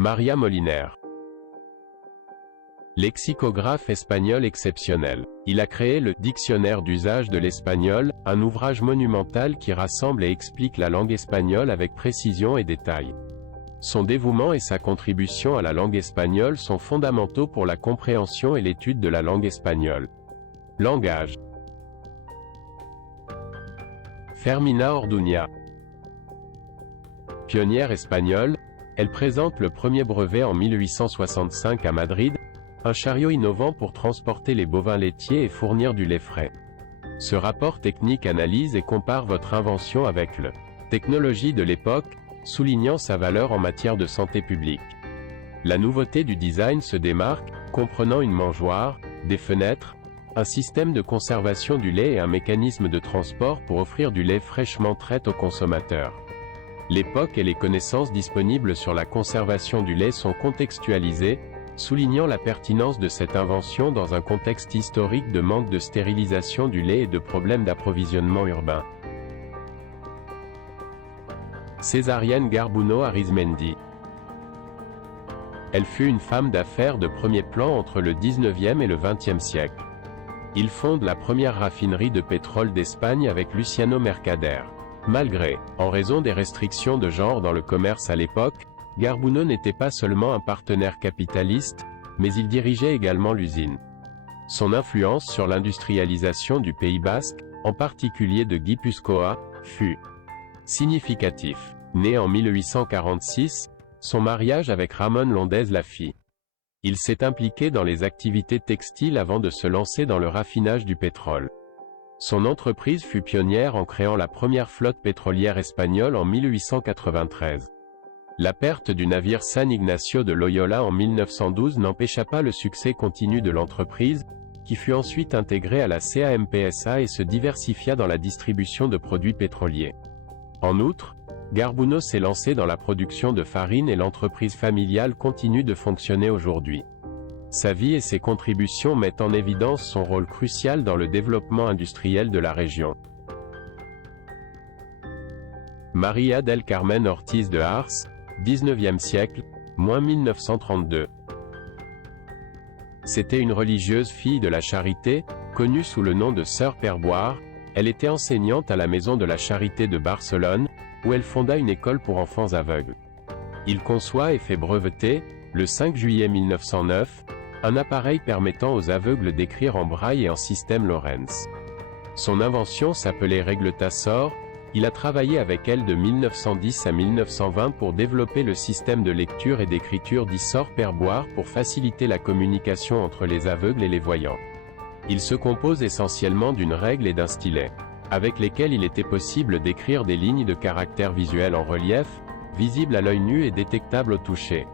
Maria Moliner. Lexicographe espagnol exceptionnel. Il a créé le « Dictionnaire d'usage de l'espagnol », un ouvrage monumental qui rassemble et explique la langue espagnole avec précision et détail. Son dévouement et sa contribution à la langue espagnole sont fondamentaux pour la compréhension et l'étude de la langue espagnole. Langage. Fermina Orduña. Pionnière espagnole, elle présente le premier brevet en 1865 à Madrid, un chariot innovant pour transporter les bovins laitiers et fournir du lait frais. Ce rapport technique analyse et compare votre invention avec le technologie de l'époque, soulignant sa valeur en matière de santé publique. La nouveauté du design se démarque, comprenant une mangeoire, des fenêtres, un système de conservation du lait et un mécanisme de transport pour offrir du lait fraîchement trait aux consommateurs. L'époque et les connaissances disponibles sur la conservation du lait sont contextualisées, soulignant la pertinence de cette invention dans un contexte historique de manque de stérilisation du lait et de problèmes d'approvisionnement urbain. Césarienne Garbuno Arizmendi. Elle fut une femme d'affaires de premier plan entre le 19e et le 20e siècle. Il fonde la première raffinerie de pétrole d'Espagne avec Luciano Mercader. Malgré, en raison des restrictions de genre dans le commerce à l'époque, Garbuno n'était pas seulement un partenaire capitaliste, mais il dirigeait également l'usine. Son influence sur l'industrialisation du Pays basque, en particulier de Guipúzcoa, fut significatif. Né en 1846, son mariage avec Ramón Lóndez Lafi. Il s'est impliqué dans les activités textiles avant de se lancer dans le raffinage du pétrole. Son entreprise fut pionnière en créant la première flotte pétrolière espagnole en 1893. La perte du navire San Ignacio de Loyola en 1912 n'empêcha pas le succès continu de l'entreprise, qui fut ensuite intégrée à la CAMPSA et se diversifia dans la distribution de produits pétroliers. En outre, Garbuno s'est lancé dans la production de farine et l'entreprise familiale continue de fonctionner aujourd'hui. Sa vie et ses contributions mettent en évidence son rôle crucial dans le développement industriel de la région. María del Carmen Ortiz de Ars, 19e siècle, moins 1932. C'était une religieuse fille de la Charité, connue sous le nom de Sœur Perboire. Elle était enseignante à la Maison de la Charité de Barcelone, où elle fonda une école pour enfants aveugles. Il conçoit et fait breveter, le 5 juillet 1909, un appareil permettant aux aveugles d'écrire en braille et en système Lorenz. Son invention s'appelait règle Tassor. Il a travaillé avec elle de 1910 à 1920 pour développer le système de lecture et d'écriture dit Sœur Perboire pour faciliter la communication entre les aveugles et les voyants. Il se compose essentiellement d'une règle et d'un stylet, avec lesquels il était possible d'écrire des lignes de caractères visuels en relief, visibles à l'œil nu et détectables au toucher.